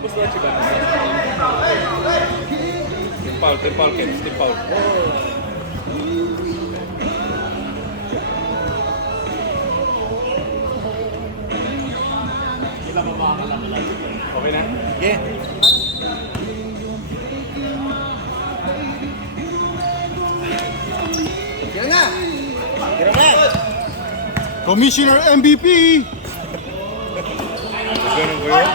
Team foul, Kevs, team foul. Okay na? Yeah. Kira na! Kira na! Commissioner MVP! Ganun ba yun?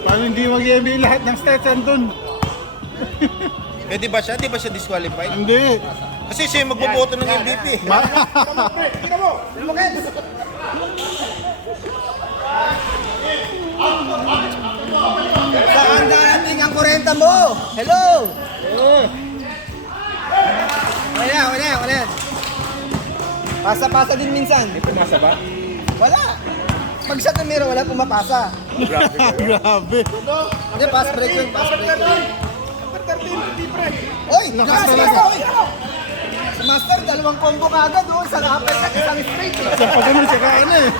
Paano hindi mag-NBA lahat ng stats andun? Pwede ba siya? Di ba siya disqualified? Hindi. Kasi siya yung magboboto ng MVP. Saan darating ang 40 mo? Hello! Wala. Pasa-pasa din minsan. May pumasa ba? Wala. Pag sa tumiro, wala pumapasa. Grabe kayo. Grabe. Hindi, pass break yun, pass break yun. Oy! Lakas Lakas talaga. Si Master, dalawang combo kagad, oh. Isang upper at isang straight, eh. Sa pagano siya kaano eh.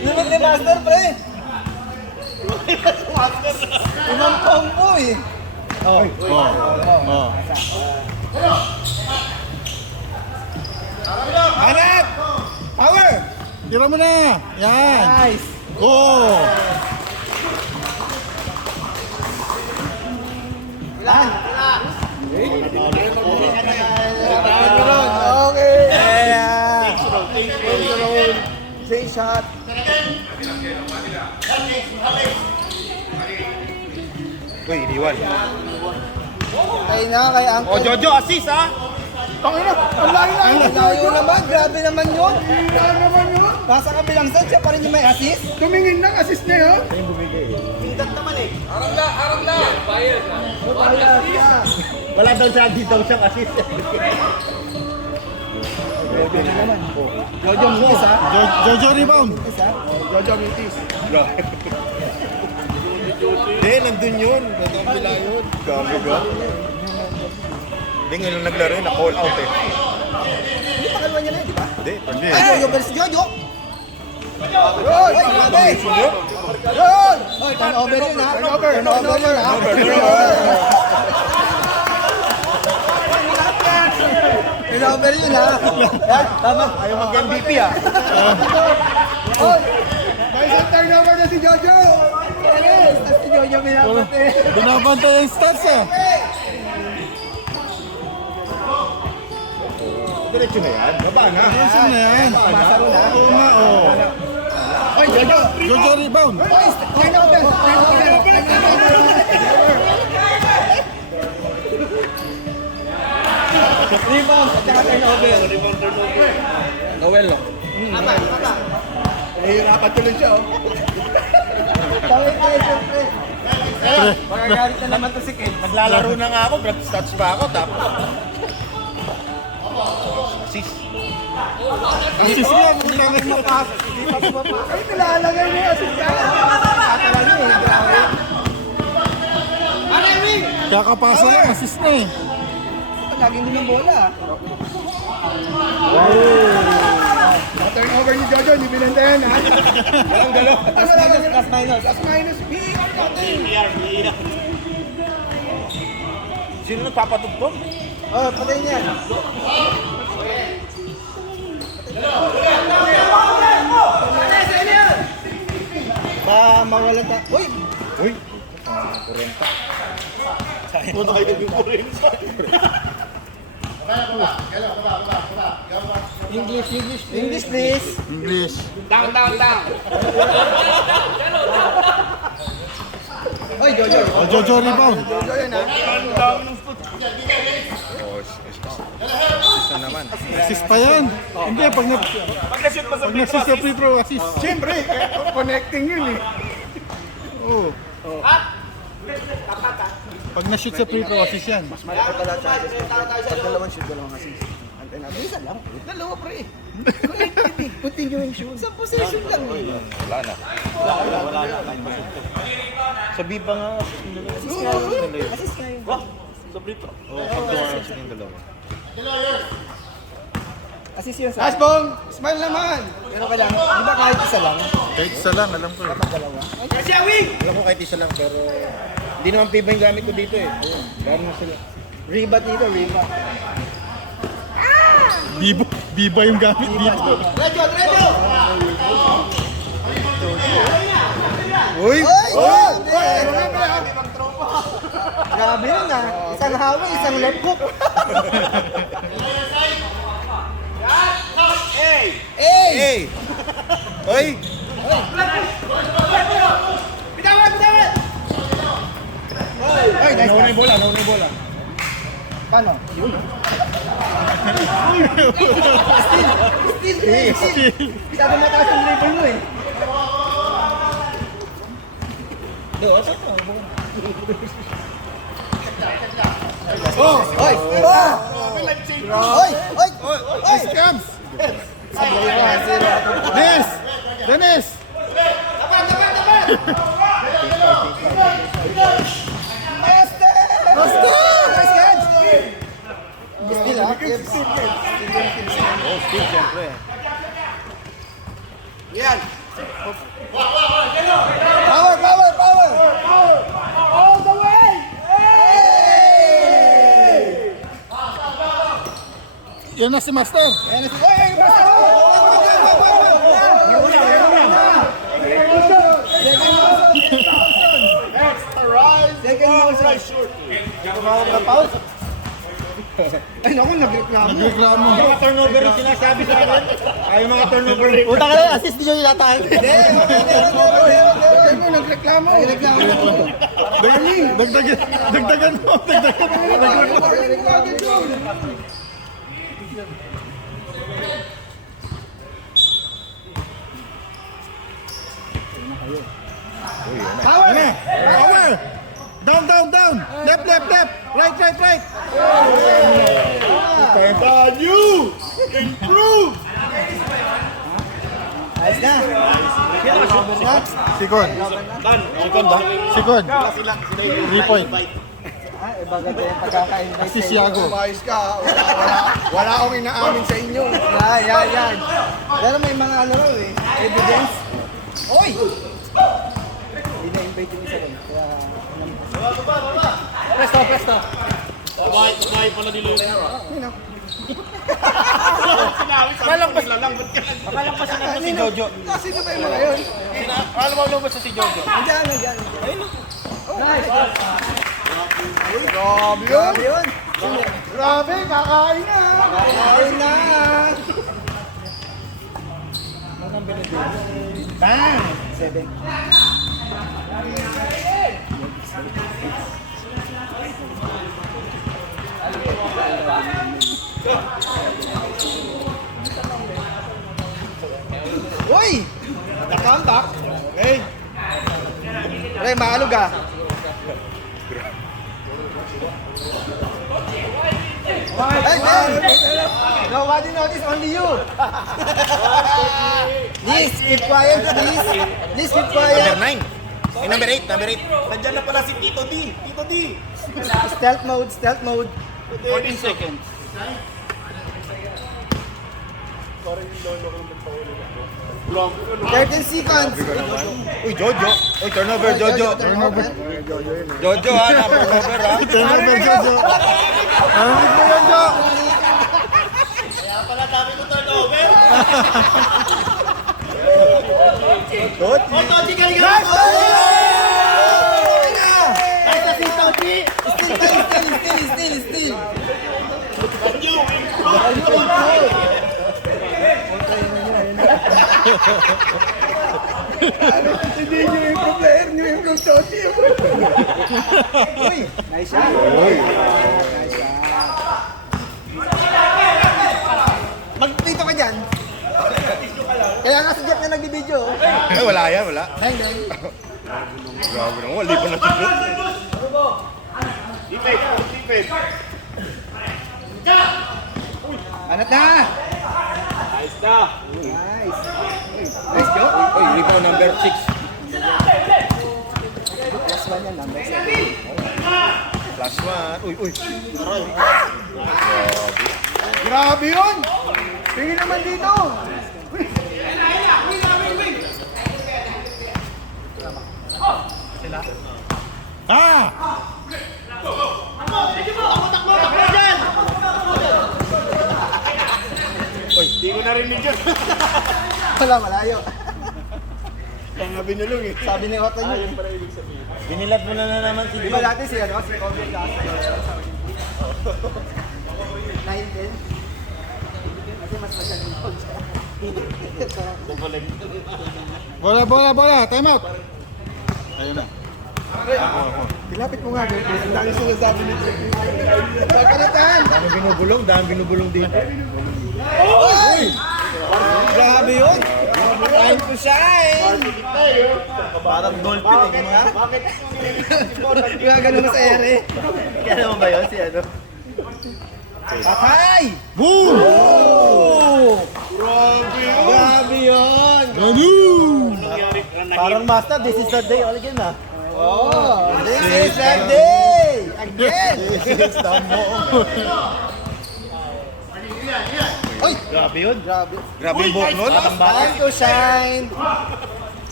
Limit ni Master, pre. Imang combo, eh. Oh. Hanap! Power! Tira mo na. Yan. Nice! Go. Ilan? Okay! Yeah! Same shot. Uy, iniwan. Kaya na, kaya ang... O, Jojo, assist ha? Ang layo naman, grabe naman yun. Nasa kabilang side, siya pa rin yung may assist. Tumingin lang, assist na yun. Wala daw siya dito siyang assist. Jojo Mitis, ha? Jojo rebound. Mitis, ha? Jojo Mitis. Hindi, nandun yun. Nandun bila yun. Grabe ka. Hindi, ngayon naglaro yun, na-call out eh. Hindi pa kalwa niya na, di ba? Hindi, hindi. Ay, Jojo versus Jojo. Yun! Grabe! Yun! Oy, turnover yun, ha? Turnover yun, ha? Turnover yun, ha? Yan, tama. Ayaw mag-MVP ah. Oy! May isang turnover na si Jojo. Yes! Tapos si Jojo binabat, eh. Binabantay ang stats eh. Diretso na yan. Baba na. Ayusin na yan. Masaro na. Oo nga, oh. Ay, Jojo. Jojo rebound. Turnover. Rebound at saka turnover. Noel, no? Tama, tama. Nahihirapan tuloy siya, oh. Tawid kayo, siyempre. Magagalit na naman to si Ken. Naglalaro na nga ako, grab stats pa ako, tapos. Assist. Assist nga. Putang ina. Ay, nilalagay niya yung assist ka. Tatawa niyo, eh. Grabe. Kakapasa lang. Assist na eh. Laging din ng bola. Turnover ni Jojo, hindi binantayan, ha? Galong-galong. Plus minus. Plus minus, PR natin. Sino nagpapatugtog? Oh, patay niya. Ba, mawala ta. Uy! Uy! Kurenta. Puno kayo yung kurenta. English, please. English. Down. Oy, Jojo. Oh, Jojo rebound. Jojo yan, ha? Oh, assist na naman. Assist pa yan. Hindi, pag nag-assist sa free throw, assist. Siyempre, connecting yun, eh. Oo. Pag na-shoot sa free throw, assist yan. Malaki pala chances. Pag dalawang shoot, dalawang assist. Antay natin. Isa lang. Dalawa, pre. Connected, eh. Continuing shoot. Sa possession lang, eh. Wala na. Sabi pa nga, Assist nga yun. Assist nga yun. sa free throw. Oo, pag dumaan sila yung dalawa. Assist yun sa... Asbong, smile naman. Pero kailangan, di ba kahit isa lang? Kahit isa lang, alam ko. Kapag dalawa? Alam ko kahit isa lang, pero hindi naman piba yung gamit ko dito eh. Ayun, dami na sila. Riba dito, riba. Biba yung gamit dito. Uy! Oy! Grabe yun ah. Isang hawi, isang left hook. Hey! Uy! Ay, nauna yung bola, nauna yung bola. Paano? Yun. Still. Masyado mataas ang level mo eh. Oh! Oy! Oy! Oy! Oy! Scams! Dennis! Dennis! Still ah. Oh, Steve, siyempre. Power! All the way! Yan na si Master. Ayan na si... Oy! Second motion. Tumawag na pause. Ay naku, nagreklamo. Nagreklamo. Mga turnover yung sinasabi sa akin. Ay, mga turnover. Puta ka na, assist din yung ilatay. Ano, nagreklamo. Dagdagan mo. Power! Power! Down! Left! Right! Ayos na. Sikon. Sikon. 3 point. Ah, iba ganda yung pagkaka-invite. Assist Yago. Umayos ka. Wala akong inaamin sa inyo. Yan. Pero may mga ano raw eh. Evidence. Oy! Hindi na-invite yung isa rin. Kaya... Presto. Kumain pala nila yun. Makalangpas na si Jojo. Sino ba yung mga yun? Alam mo sa si Jojo? Nandiyan. Nice. Grabe yun. Yun. Grabe, kakain na. Ayun na. Bang! 7. Uy! Naka-comeback. Okay. Pre, maalog ah. Hey! Nobody notice, only you. Please, keep quiet, please. Please, keep quiet. Number 9. Ay, number 8. Nandiyan na pala si Tito D. Stealth mode. 14 seconds. 13 seconds. Uy, Jojo. Uy, turnover, Jojo. Jojo, ha? Turnover, ha? Turnover, Jojo. Narinig mo yan, Jo. Still. Hindi nyo yung pro-player nyo yung pro-toti. Uy, nice shot. Magpito ka dyan. Kaya nga si Jeff na nagbibideo. Ay, wala yan, wala. Nine. Grabe naman, wali pa na si Jojo. Anat na! Ayos na. Nice. Nice job. Uy, rebound number 6. Plus 1 yan, number 7. Plus 1. Uy. Grabe yun. Tingin naman dito. Ah! Hindi ko narinig yun. Wala, malayo. Mga binulong eh. Sabi ni Otto yun. Binilat mo na naman si Di ba dati si Kobe Castro? 9-10? Kasi mas masyadong Bola. Time out. Ayun na. Dilapit mo nga. Ang dami sinasabi ni Jake. Pagkaratan! Dami binubulong dito. Oy! Grabe yun! Time to shine! Parang dolphin eh. Kaya ganun mo sa ere. Kaya naman ba yun si ano? Patay! Boom! Grabe yun! Ganun! Parang master, this is the day all again ah. Oh, this is the day! Again! Oy! Grabe yun! Grabe. Grabe yung buhok nun! Time to shine!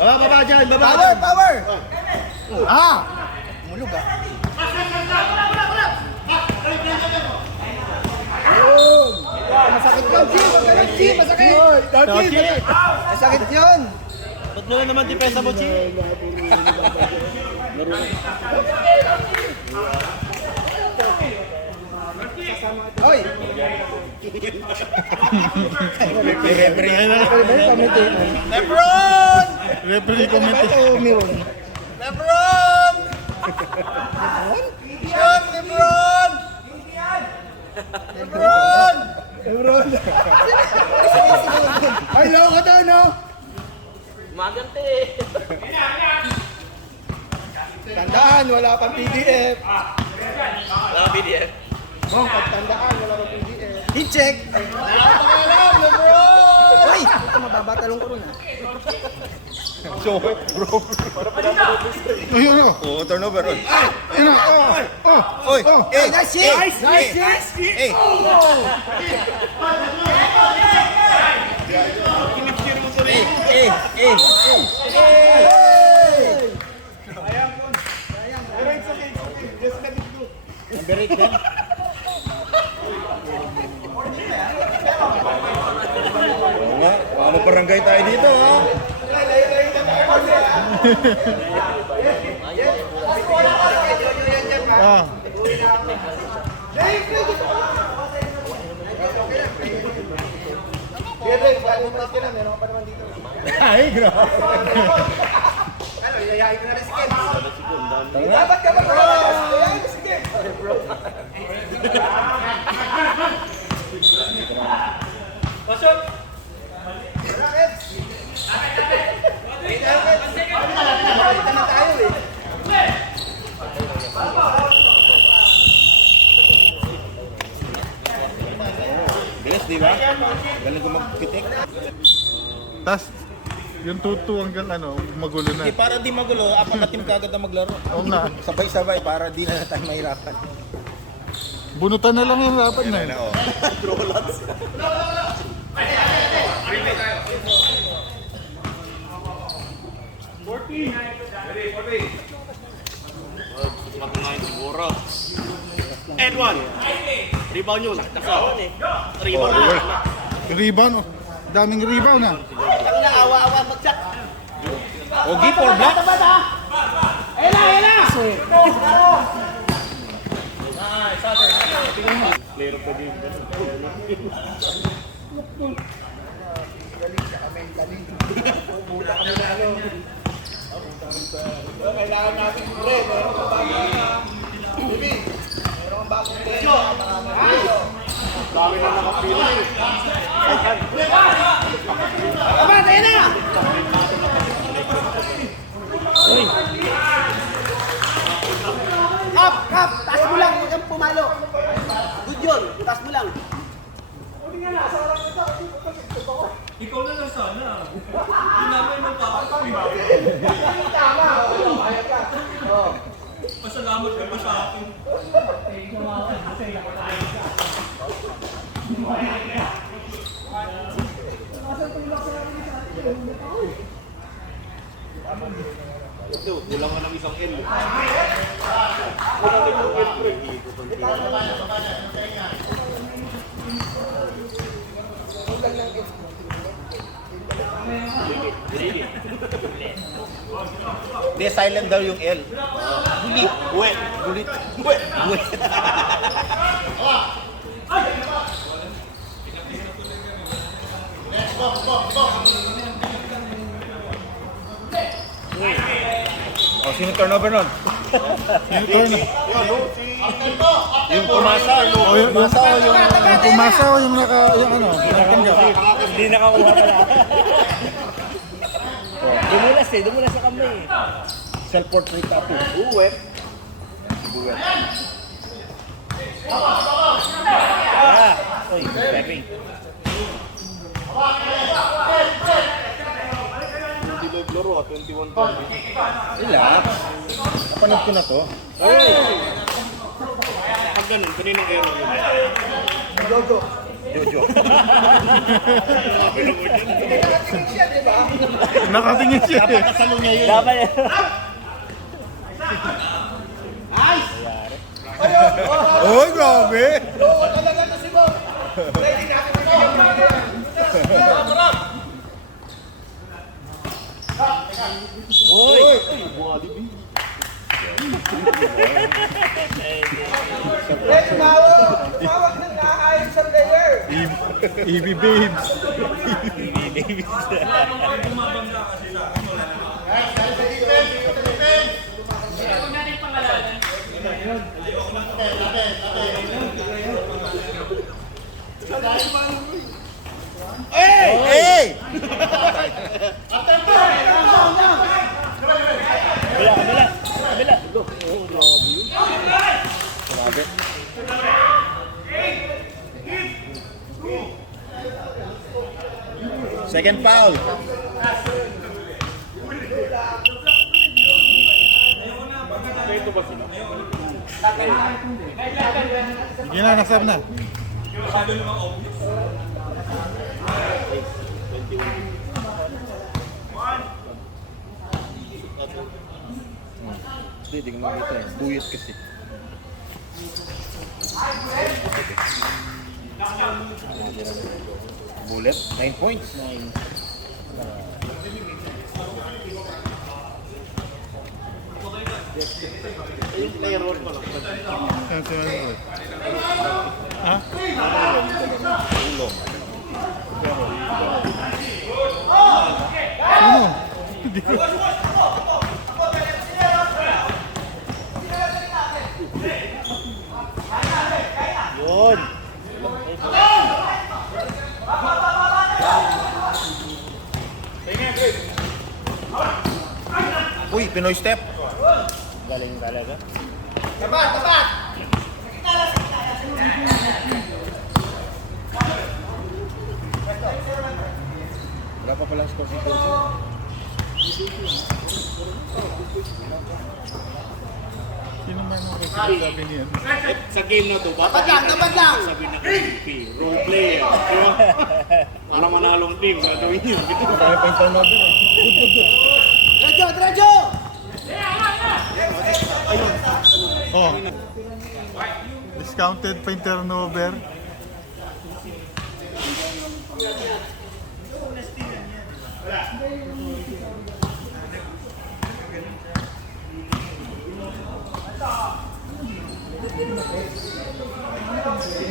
Baba dyan! Power! Ah! Mulog ah. Masakit yun, G! Masakit, G! Masakit! Masakit yun! Ba't na naman depensa mo, Chi? Oy! Lebron! Referee comment. Lebron! Shot, Lebron! Lebron! Ay, law ka daw, no? Tandaan, wala pang PDF. Mong, pagtandaan, wala pang PDF. Heat check! Pakialam, Lebron! Oy! Ito mababatalong ko rin ah. Ayun na. Oo, turnover. Oy! Ayun na. Oy! Eh! Nice hit! Nice! Eh! Oo nga, ano barangay tayo dito, ha? Ah. Ay, grabe. Dapat ka ba? Bilis, di ba? Galing ko magpitik. Tas, yung tutu hanggang ano, magulo na. Hindi, para di magulo, apat na team kagad na maglaro. Oo nga. Sabay-sabay para di na tayo mahirapan. Bunutan na lang yung laban na. Ayun na, oh. And one. Rebound yun. Rebound. Rebound. Oh. Daming rebound na. Ogi for black. Kap! Taas mo lang! Huwag kang pumalo! Good yun! Taas mo lang! Pasalamat ka pa sa akin. Ito, kulang ka ng isang L. Kulang ng isang L, pre. Hindi, silent daw yung L. Gulit. Gulit. Gulit. Gulit. Wait. Oh, sino turnover nun? Yung turn. Yung pumasa. O yung pumasa o yung yung ano, nagtanggap. Hindi nakakuha ka na. Dumulas dumulas sa kamay eh. Self-portrait tattoo. Uwet. Ah! Uy, stepping. Hindi naglaro, 21-20. Relax. Napanood ko na to. Pag ganun, kaninong error yun? Jojo. Nakatingin siya eh. Kasalo niya yun. Dapat yan. Oh, grabe. Uy! EB Babes. Hey! Kabila. Second foul. Sige na, nasab na. Hindi ko makita eh. Buyot kasi. Bullet, 9 points. Yung player roll pa lang. Ha? Ulong. Sino? Hindi ko. Yun. Uy, Pinoy step. Galing talaga. Wala pa pala score si Coach. Sino man ang sabi niyan? Sa game na to, dapat lang! Sabi na MVP, role player. Di ba? Para manalong team, gagawin yun. Kaya pa yung turnover eh. Oh. Discounted pa yung turnover.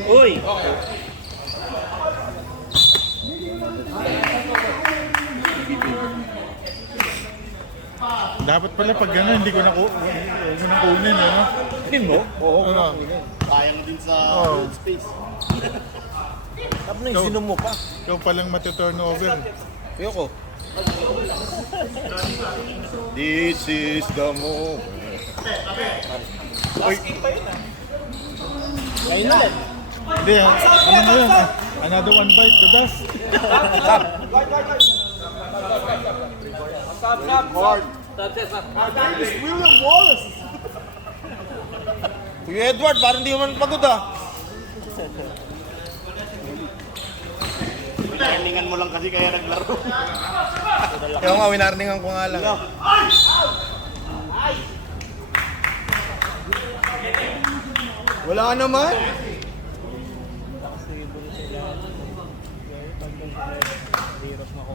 Uy! Dapat pala pag gano'n, hindi ko na kunin, ano? Hindi mo? Oo. Ano? Sayang din sa Oh. space. Tapos na yung sinom mo pa. Ikaw palang matuturnover. Ayoko. This is the moment. Uy, Ngayon na. Hindi, ano ngayon? Another one bite, the dust. William Wallace! Kuya Edward, parang hindi mo man pagod ah. Trainingan mo lang kasi kaya naglaro. Kaya nga, winarningan ko nga lang. Wala naman.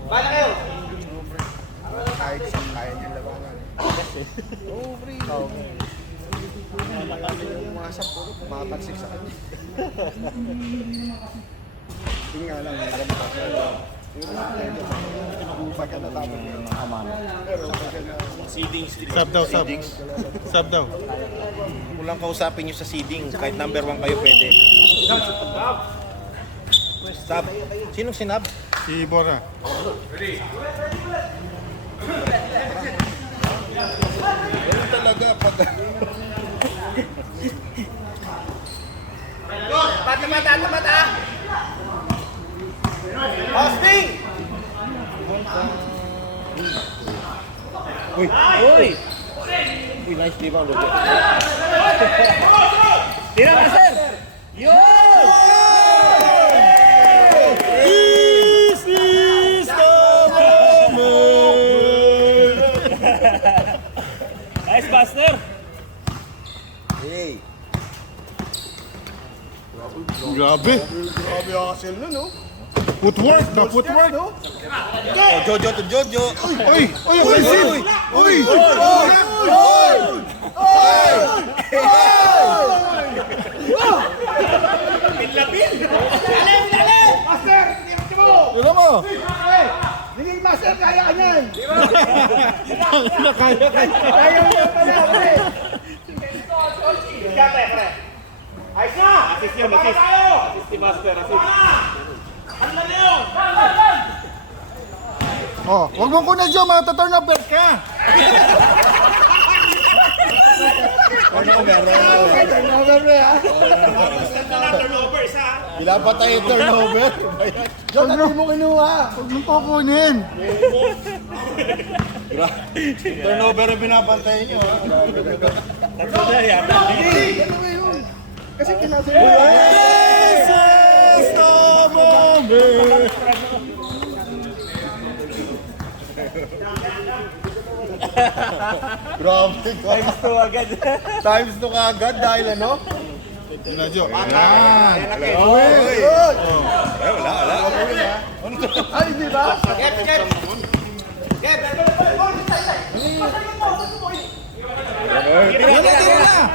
Bala kayo! Kahit saan kaya niyang labanan. Oo, pre. Yung mga sapo, matansik sa kanya. Yun nga lang, yung ganito. Yung pagka natapos. Pero pagka na... Sub daw, sub. Sub daw. Kulang kausapin nyo sa seeding. Kahit number 1 kayo pwede. Stop. Sinong sinab? Si Bora. Ganun talaga pag... Mata! Posting! Uy, nice rebound. Tira ka, sir! This is the moment. Nice, Buster! Hey. Grabe. Grabe ang hassle nun, no? Footwork, no? Footwork. No? Oh, Jojo to Jojo. Uy! Uy! Offensive! Uy! Master! Tira mo! Sige, master, kaya ka niyan! Kaya. Kaya mo yan pala, pre! Ayos na! Assist yun, assist. Assist ni Master, assist. Oh, wag mo kuna dyan, mata-turnover ka! Turnover, pre, ha? Turnover, isa. Bila pa tayo turnover. Diyan, hindi mo kinuha! Huwag mong kukunin! Turnover ang binabantay nyo. Tatlo na yata. Hindi, ano ba yun? Kasi kinasa mo. This is the moment. Grabe ko. Times 2 agad. Times 2 ka agad dahil ano? Yun na, Jo. Yan! Uy! Wala. Ay, di ba? Gep! Gep! Tira na!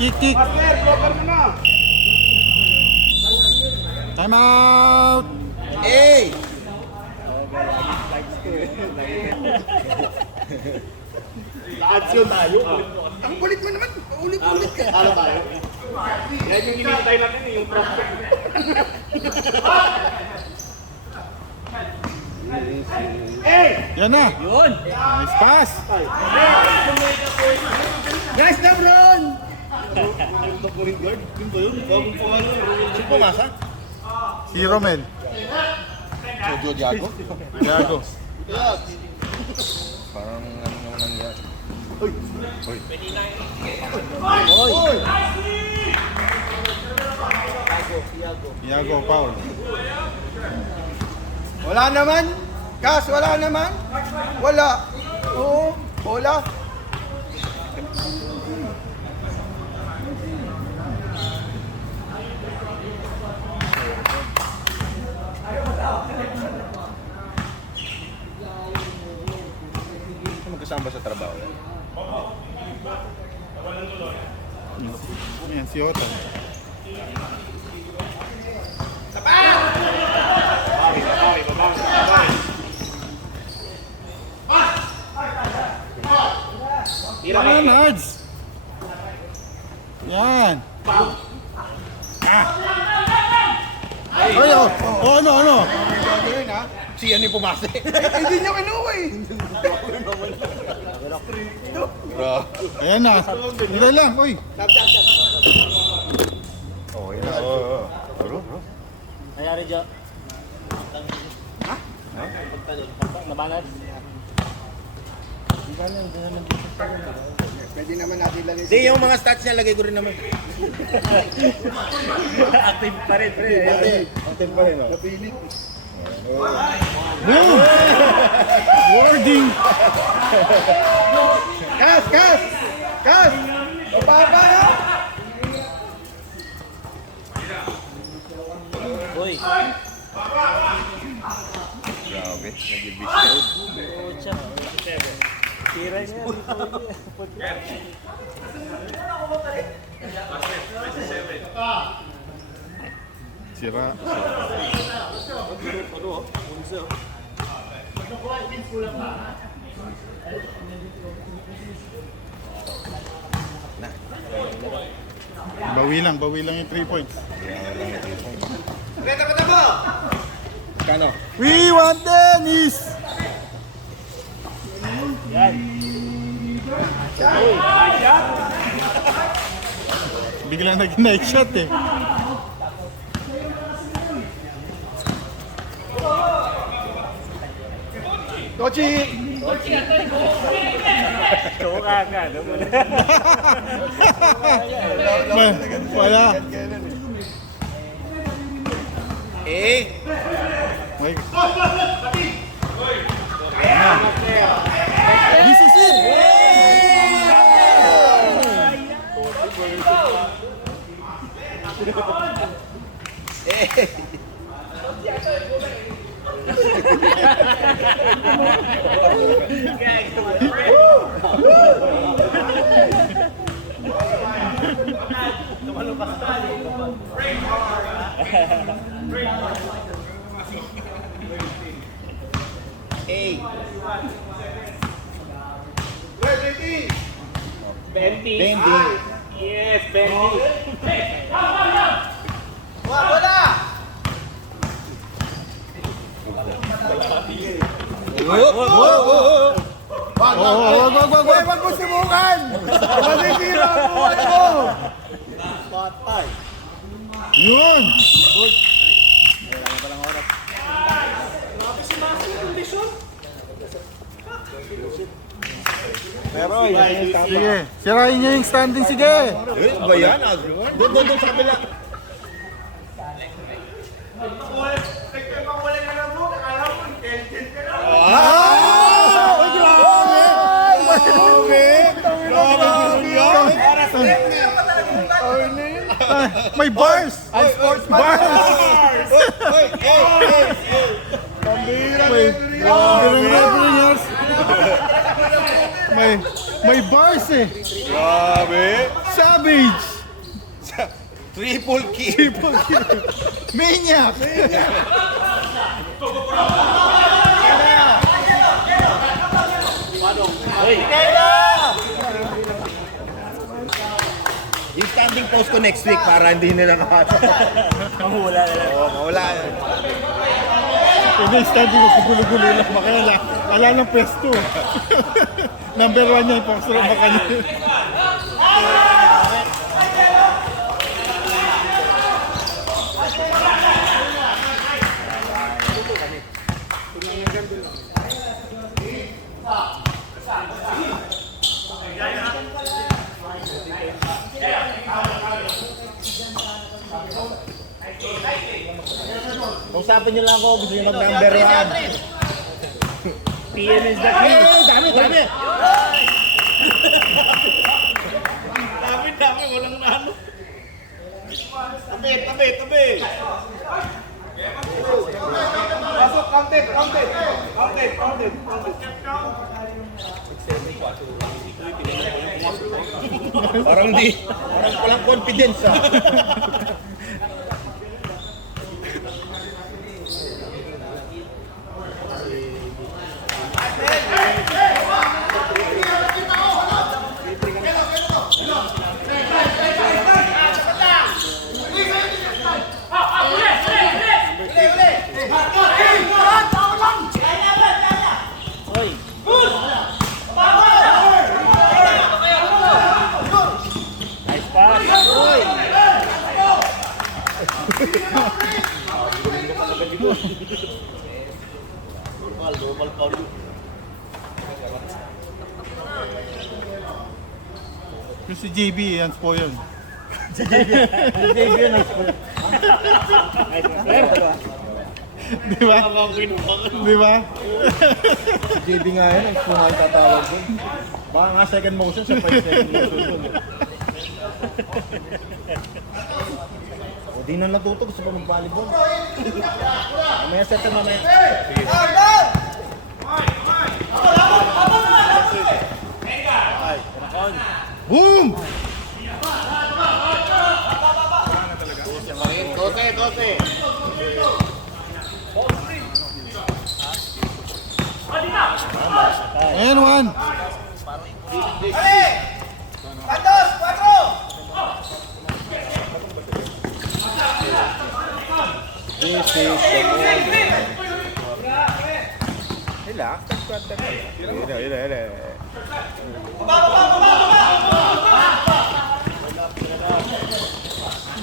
Kick! Master, blocker mo na. Time out! Hey! Action tayo. Ang kulit mo naman. Ulit-ulit ka. Talo tayo. Yan yung hinihintay natin, yung prospect. Yan na! Yun! Nice pass! Nice na, Ron! Sino pumasa? Si Romel. Jojo Diago? Gago. Parang ano naman nangyari. Iago, foul. Wala naman. Kas, wala naman. Wala. Oo, wala. Magkasama sa trabaho yan? Yan, si Otto. Yan, Hards! Yan! Ay, ano? Gagawin, ha? Si yan yung pumasa eh. Hindi niyo kinuha eh. Bro. Ayan na. Nilay lang, uy. Oh, yun na. Oh. Bro. Nangyari, Jo? Ha? Nabanat? Pwede naman natin lagay Hindi, yung mga stats niya, lagay ko rin naman. Active pa rin, pre. Active pa rin, oh. Napilit. Boom! Wording! Kas! Uy, Grabe, nag-ibig. pucha. Tira niya. Sira. Bawi lang yung 3 points. Kano? We want tennis! Biglang nag-night shot eh. Kochi! Tuka ka. Wala. Eh! May... This is it! Eh! Bendy. Bendy. Yes, Bendy. Wag mo simukan! Masisira ang buhay mo! Yun! Sige, sirain niyo yung standing, sige! Eh, ba yan? Doon sa kabila. May bars! Bars! May bars eh! Grabe! Savage! Triple kill! Maniac! Yung standing post ko next week para hindi nila Mahula na lang. Oo, mawala. Hindi, standing ko, gulo-gulo lang. Baka wala ng pwesto. Number 1 niya yung poster, baka niya. Usapin nyo lang ako, gusto nyo mag-number 1. PM is the key. Dami! Dami, walang nano. Tabi. Pasok, counted! Parang walang confidence ah. Nice pass. Yung si JB, yan po yun. Di ba? Di ba? JB nga yan, ang sumay tatawag doon. Baka nga second motion, siya pa yung second motion doon. O, di na natuto. Gusto pa mag-volleyball. Mamaya set na mamaya. Boom! 12. Ayan, Juan. This is the moment. Relax. Ila.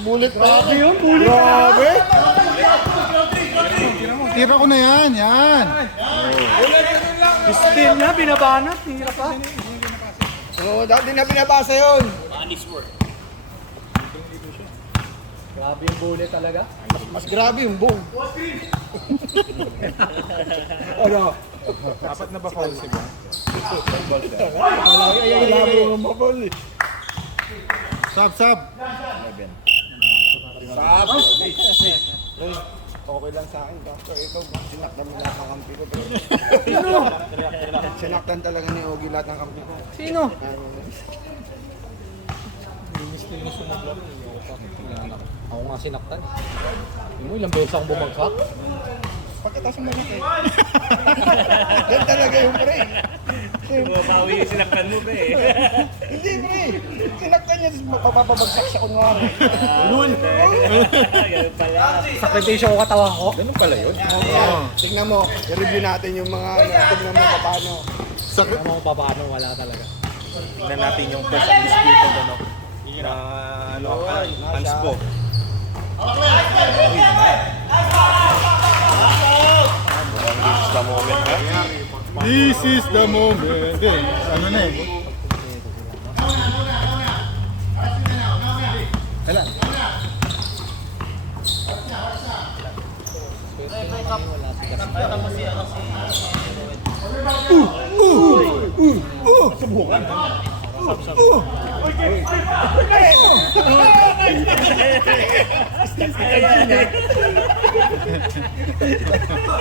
Bulit pa. Grabe. Tira ko na yan, yan. Still na, binabanat. Hirap pa. Oo, dati na pinabasa yun. Grabe yung bullet talaga. Mas grabe yung boom. Ano? Dapat na ba foul si Juan? Labo yung mabol eh. Sab, sab. Okay lang sa akin, Doctor. Ikaw, sinaktan mo lahat ng kampi ko. Sinaktan talaga ni Ogie lahat ng kampi ko. Sino? Ako nga sinaktan. Yung ilang beses akong bumagsak. Pagkatapos mo eh. Yan talaga yung pre. Bumabawi yung sinaktan mo ba eh. Hindi pre. Sinaktan niya, tapos mapapabagsak siya kunwari. Ganun pala. Sakripisyo ko katawan ko. Ganun pala yun. Tingnan mo, i-review natin yung mga tingnan mo paano. Alam mo kung paano, wala talaga. Tingnan natin yung first undisputed ano. Na ano Anspo. Mukhang this is the moment ha. This is the moment. Eh, ano na eh.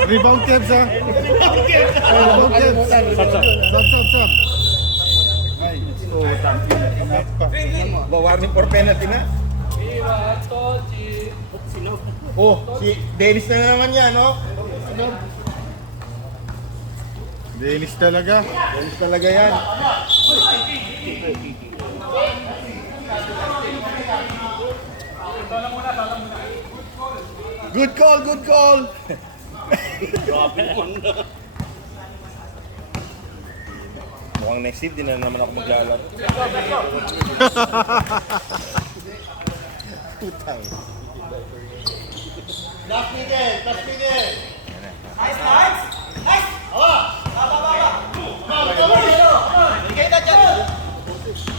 Rebound Kebs ha. Rebound Kebs. Sab, sab. Warning for penalty na. Oh, si Dennis na naman yan, no? Dennis talaga. Dennis talaga yan. Good call, good call. Mukhang next seed, di na naman ako maglalaro. Putang.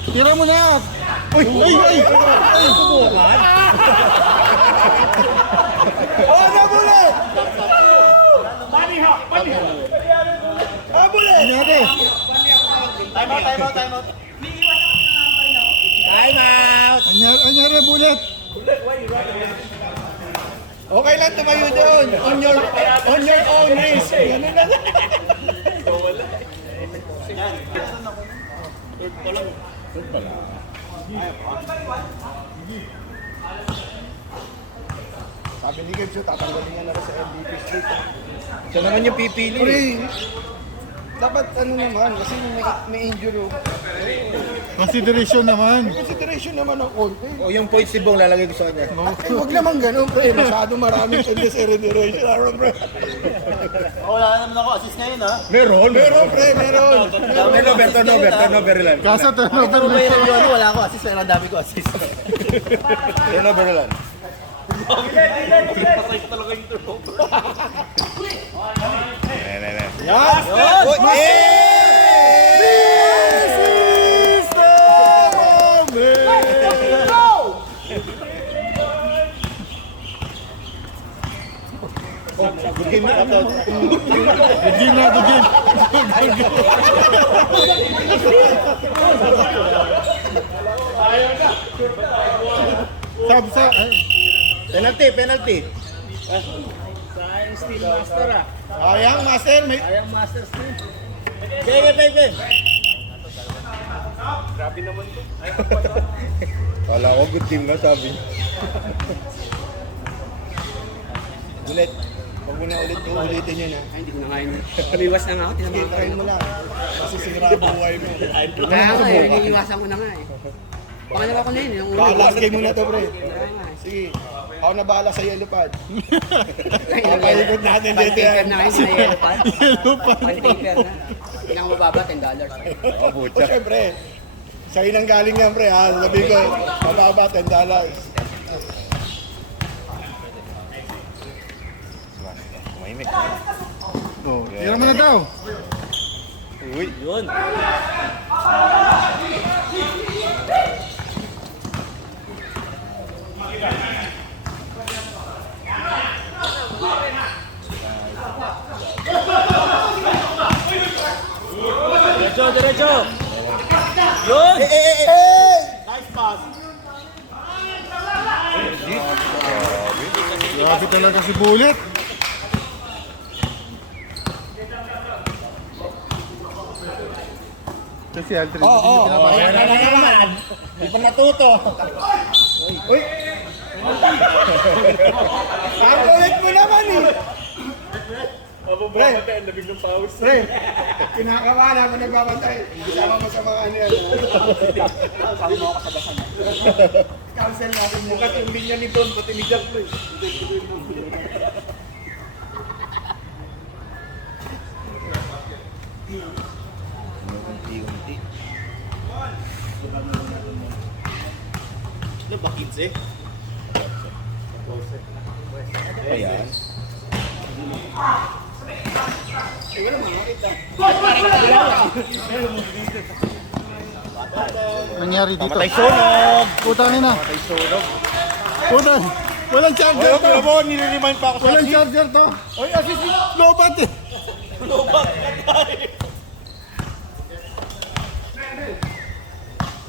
Tira mo na. Uy, uy, uy. Oh, nabuli! Nabuli! Anyari. Anyari, bullet. Okay lang tumayo doon. On your own risk. Ganun lang. Sabi ni Gibbs, tatanggalin niya na rin sa MVP streak. Ito naman yung pipili. Pre, dapat ano naman, kasi may injury. Consideration naman. Consideration naman ng konti. O yung points si Bong lalagay ko sa kanya. Ay, huwag naman ganun, pre. Masyado maraming in this regeneration. Pre. Wala naman ako. Assist ngayon ha. Meron. Meron, pre, meron. Turnover lang. Kaso turnover Ito ba na. yung ano? Wala ako assist. Pero ang dami ko assist. Turnover lang. Yan! Oh, Good game na, good game. Sab sa... Penalty, penalty. Sayang Steel Master ah. Ayang, master. May... Sayang Master Steel. Game. Grabe naman to. Kala ko good team na sabi. Ulit. Huwag mo na ulitin yun ha. Ay, hindi ko na ngayon. Umiwas na nga ako, tinamakan Try mo lang. Kasi sira buhay mo. Kaya nga eh, iniiwasan ko na nga eh. Pangalawa ko na yun, yung Baka last game muna to, pre. Kaya nga eh. Sige. Ako na bahala sa yellow pad. Papaikot natin dito Pang-taper yan. na kayo sa yellow pad. Yellow pad. Pang-taper na. Pinang mababa, $10. Oo, O pucha. syempre, sa'yo nang galing yan, pre. Ha? Sabi ko, mababa, $10. Kumahimik. Oh, tira mo na daw. Uy. Yun. Diretso. Yun. Grabe talaga si Bullet. Kasi Aldrin. Oo. Ayan na naman. Di pa natuto. Uy. Ang kulit mo naman eh. Pre, pre, kinakabahan ako nagbabantay. Isama mo sa mga ano yan. Kasama mo ako sa basan. Cancel natin mo. Mukhang yung linya ni Don, pati ni Jack to eh. Unti-unti. Ano ba kids eh? Ayan. Nangyari dito. Pamatay sunog. Putangin na. Pamatay sunog. Putang. Walang charger Ayaw, to. pero mo, nire-remind pa ako sa Walang assist. charger to. Oy, assist ni Lobat eh.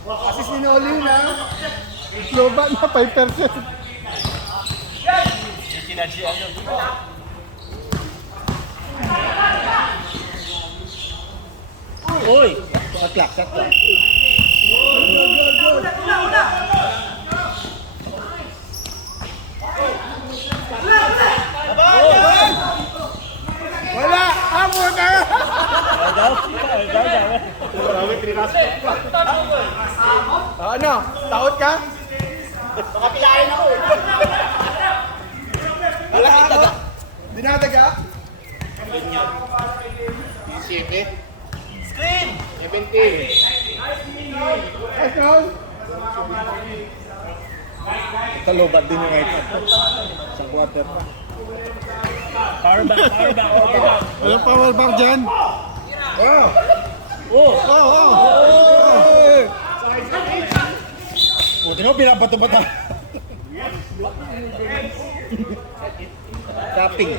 Assist ni Noli na. Lobat na 5%. Uy! Saklak. Wala! Amo na! Ano? Takot ka? Baka pilahin ako eh. Wala ako? Dinadaga? Screen! 17. Let's go! Ito, lobat din yung ito. Sa quarter pa. Power back. Walang power bank dyan. Oh! Oo. Buti mo, pinabato-bata. Tapping.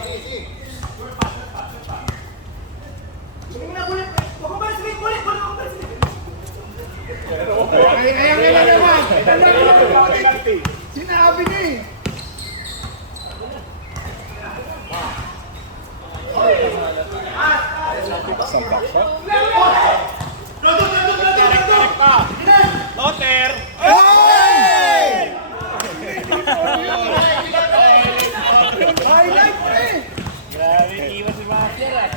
Kaya nga naman! Sinabi niya eh! Salbak siya. Lotter! Highlight pre! Grabe, iwas si Master ah.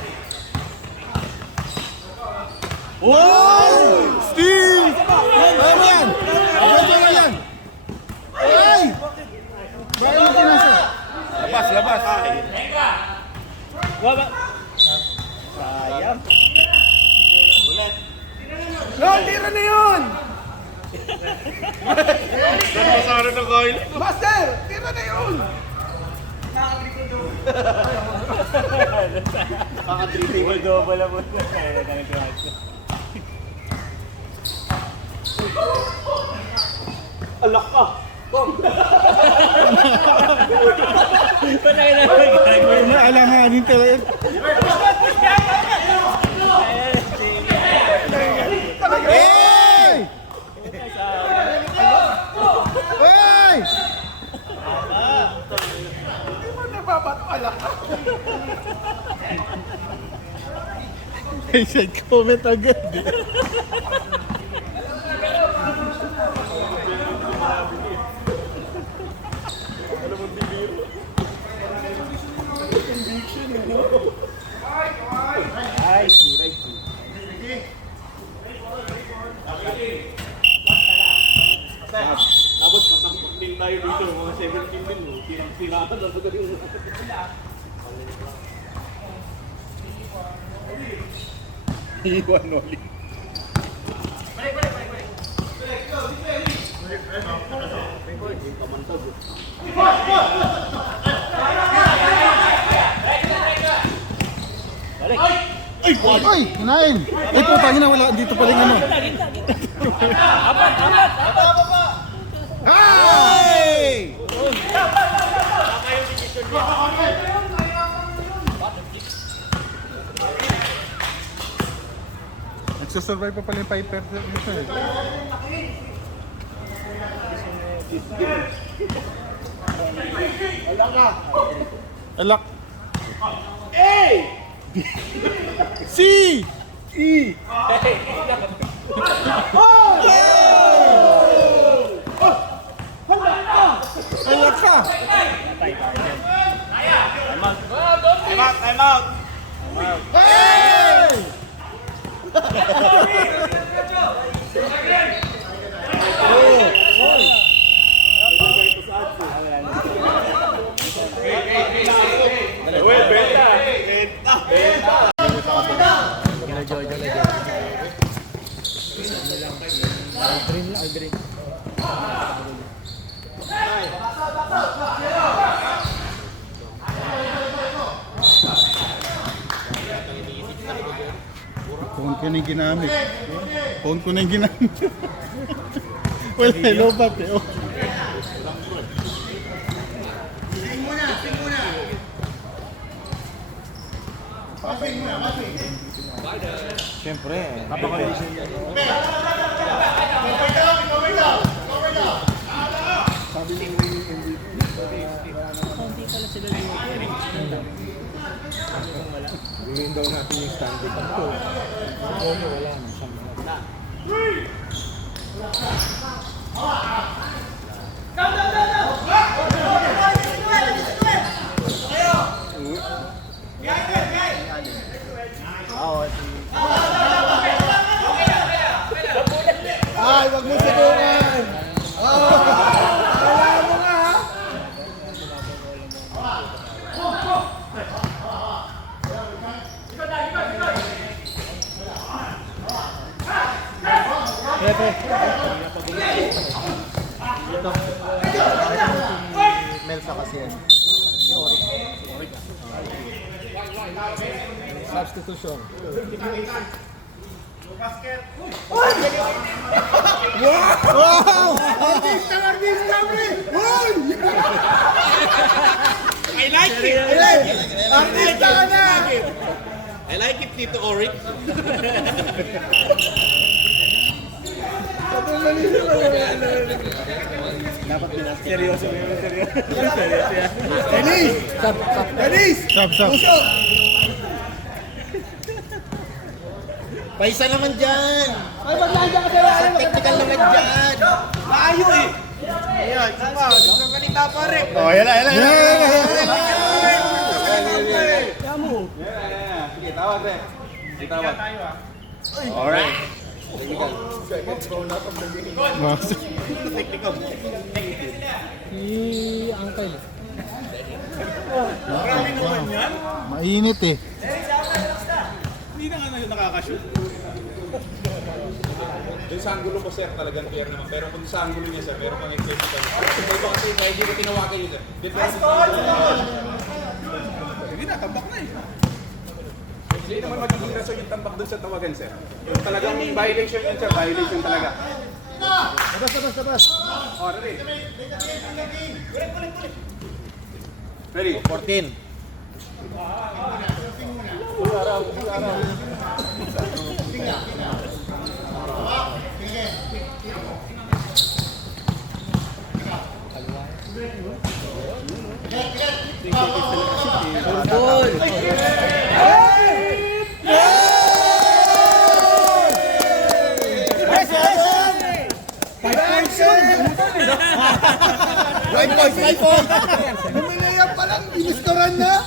Wow! Steve! Ano yan? Ganyan na yan. Ay! Bakit mo kinasa? Labas. Wala. No, tira na yun! Nasara ng coil. Master! Tira na yun! Baka 3-table double na po. Alak ka! Naalanganin talaga. Hey! Ay, side comment agad. Tapos matangkot din tayo dito, mga 17 din, tirang-tirahan na sa yung... Iwan ulit. Ay, hinain. Ay, puta, wala. Dito pala yung ano. Hey! Nagsusurvive pa pala yung Piper dito eh. Alak. C! E! Alak ka! Time out! Hey! Phone ko na yung ginamit. Phone ko na yung ginamit. Wala, lobat eh. Oh. Siyempre. Gawin daw natin yung standard ng to. Wala na. Ay, wag mo sigungan! Alam mo nga! Melsa kasi yan. Substitution. Wow! Artista, pre! Uy! I like it! Artista ka na! I like it, Tito Oric. Seryoso yun, seryoso. Dennis! Dennis! Sab. Puso! Paisa naman dyan! Ay, maglandian ka sa technical naman dyan! Maayo eh! Ayan, saka. Saka kanita pa rin. Oh, yan na. Sige, tawag rin. Sige, tawag. Alright. Si Uncle. Mainit eh. Hindi na nga nakakashoot. Doon sa angulo ko, sir, talagang fair naman. Pero kung sa angulo niya, sir, meron pang expression tayo. May iba kasi, kahit hindi ko tinawagan yun, sir. Hindi na, tambak na eh. Hindi naman magiging rason yung tambak doon sa tawagan, sir. Yung talagang violation yun, sir. Violation talaga. Labas. Oh, ready? Ready? 14. Luminayap pa lang, inistoran na.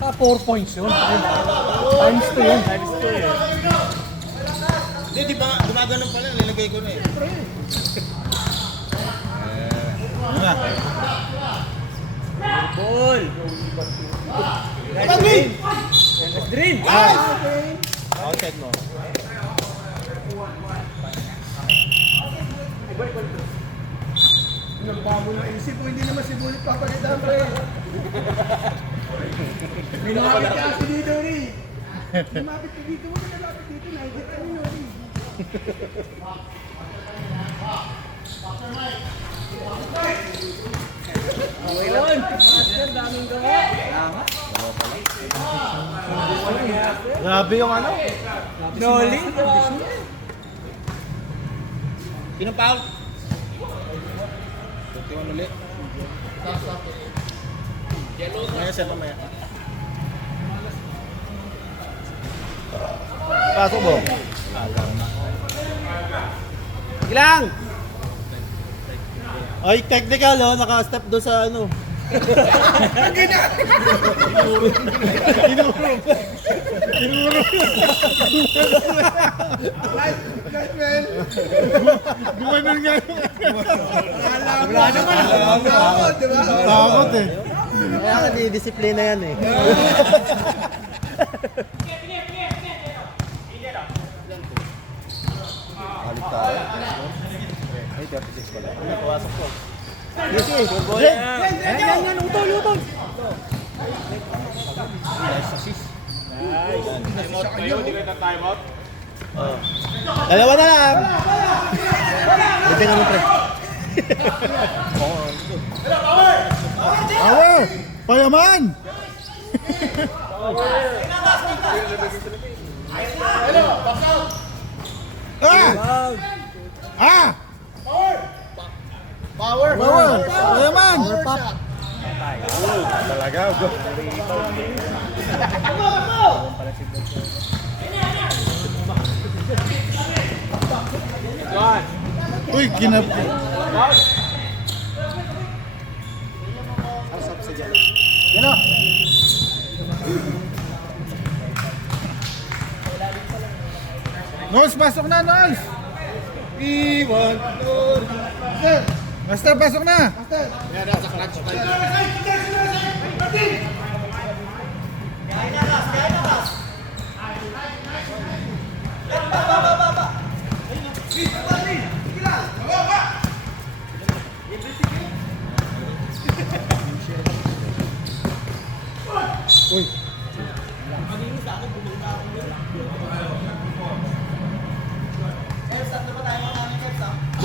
Ah, 4 points yun. Times 2 yun. Hindi, di ba gumagano'n pala, nilagay ko na eh. Ball! Green! Outside mo. Nagbago na isip ko, hindi naman si Bulit papalitan, pre. Minapit ka si dito, Ri. Lumapit ka dito, huwag ka nalapit dito, nakikita ka nyo, Ri. Grabe yung ano? Noli? Sinong foul? 21 ulit. Maya siya mamaya. Pasok mo. Ilang! Ay, technical oh, naka-step doon sa ano. Nice, man. Gumanon nga. Wala naman. Takot, di ba? Takot eh. Kaya ka disiplina yan eh. Balik tayo. Ay, 36 pala. Ano, pawasok ko. Easy, good boy. Yan, utol. Nice assist. Timeout kayo, hindi kayo na-timeout. Dalawa na lang. Bibig ano, pre? Power! Payaman! Ah! Power. Payaman! Talaga, go. Uy, kinap... Yan o. Nose, pasok na, Nose! Iwan. Master, pasok na!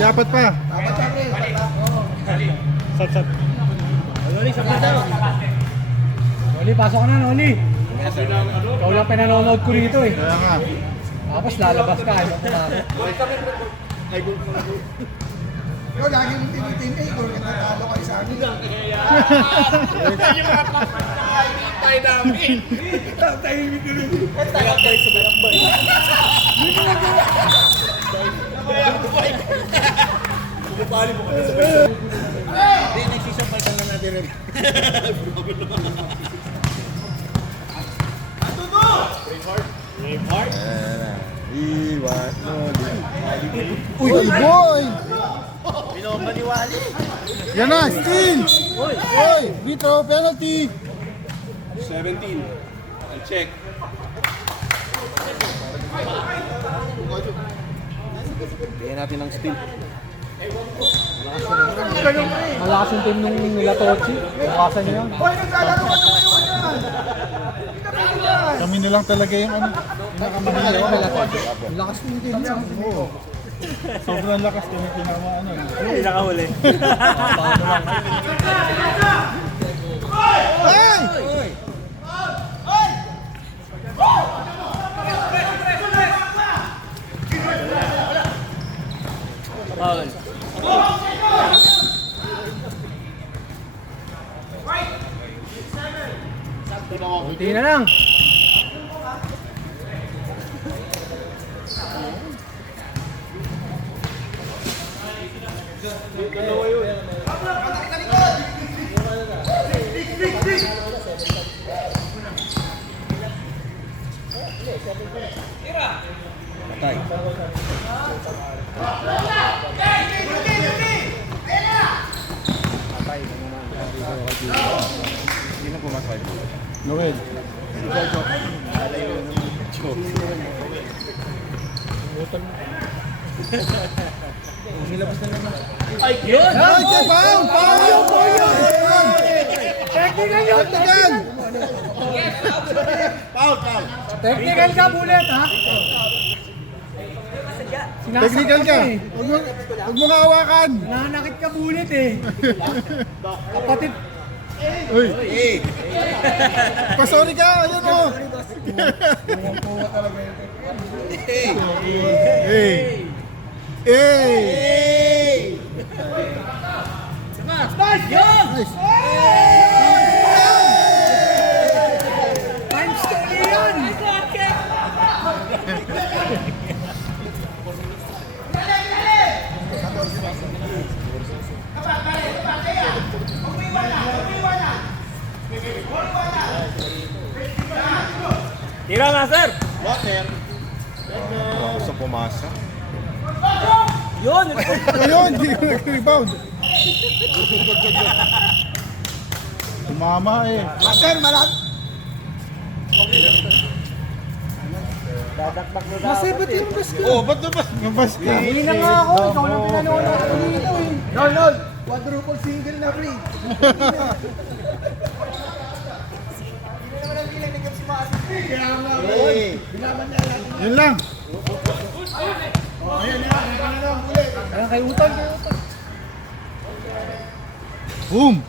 Dapat pa. Noli, pasok ka na, Noli. Ikaw lang pinanonood ko rito eh. Kaya nga. Tapos lalabas ka, ayaw ko na. Ikaw, lagi mong tinitin eh. Kung natatalo kayo sa akin. Yung mga kapatid na kahintay namin. Tahimik ka rin. Hindi, nagsisampal ka na natin rin. Iwan. Uy, boy! Binomba ni Wally. Yan na, steal! Uy, Vito, penalty! 17. I'll check. Bigyan natin ng steal. Malakas yung team nung nila Tochi. Bukasan niyo yan. Hoy, naglalaro ka naman yung ano yan. Hindi ka pwede yan. Kami na lang talaga yung ano. Ang lakas ng team niya. Oo. Sobrang lakas kami tinamaan. Hindi nakahuli. Ay! Kunti na lang. Noel. Ay, foul! Technical yun! Technical ka, Bullet, ha? Technical ka. Huwag mo nga hawakan. Nananakit ka, Bullet, eh. Kapatid. Uy. Pasori ka. Ayun o. Hey. Hey. Smash! Yun! Nice. Times 2 yun! Tira, Master! Gusto pumasa. Yun! Ayun, hindi ko nag-rebound. Tumama eh. Master, malag. Masipit yung basket. Oh, ba't ba? Yung basket. Hindi na nga ako. Ikaw lang pinanood ako dito eh. Nol, quadruple single na free. Kaya nga, binaban niya lang. Yun lang. Ayan, kay Utang. Boom.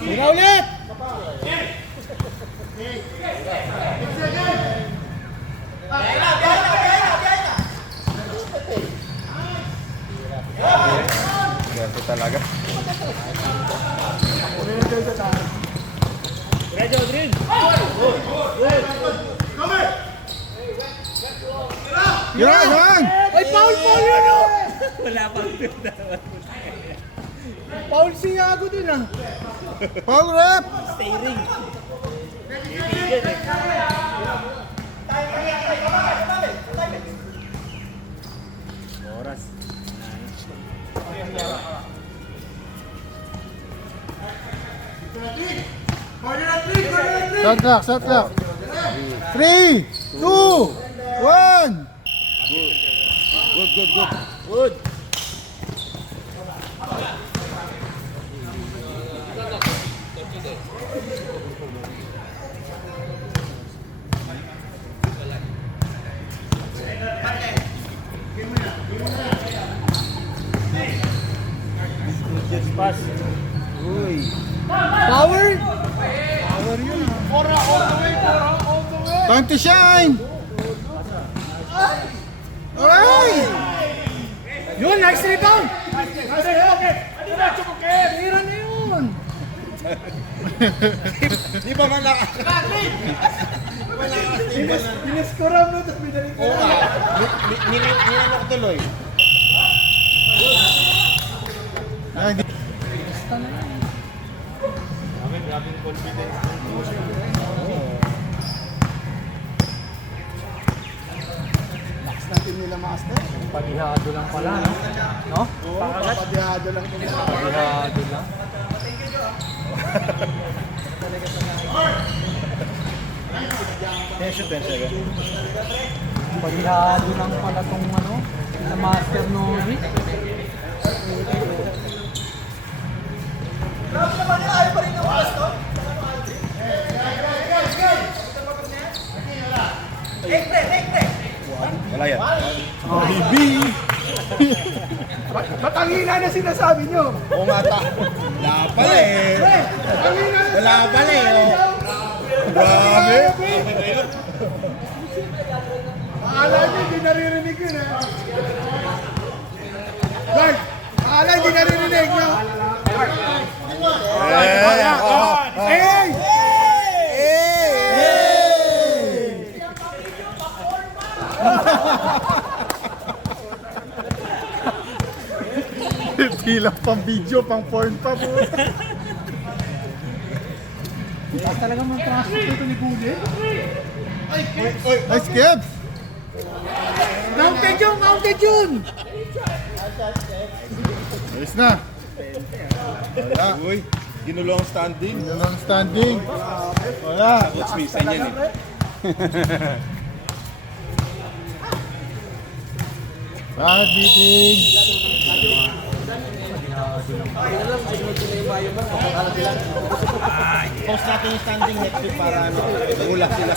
Tira ulit! Ganito talaga. Ready, Aldrin! Yan! Ay, foul yun oh! Wala pang foul si Yago din ah. Foul rep! Shot clock. 3, 2, 1. Good. Pass. Power yun. Time to shine! Alright! Yun, nice rebound! Tira na yun! Di ba man lang? Pinaskoram mo, tapos binalik ko. Nilanok tuloy. Ay, hindi. Lakas natin nila, Master. Padihado lang pala, no? No? Oo, papadihado lang nila. Padihado lang. Padihado lang pala tong ano, na Master Novi. Wala yan. Ba't ang hina na sinasabi nyo? Oo nga ta. Wala pala eh. Ang hina na Wala pala eh. Grabe. Akala niyo hindi naririnig yun ha. Guard, akala hindi naririnig nyo. Hey! Hindi lang pang video, pang porn pa po. Talagang mag-transport ito ni Google. Nice Kebs! Mounted yun! Mounted yun! Ayos na. Wala. Uy, ginulo ang standing. Yun ang standing. Wala. Coach Misan yan eh. Bad beating. Post natin yung standing next week para ano, ulak sila.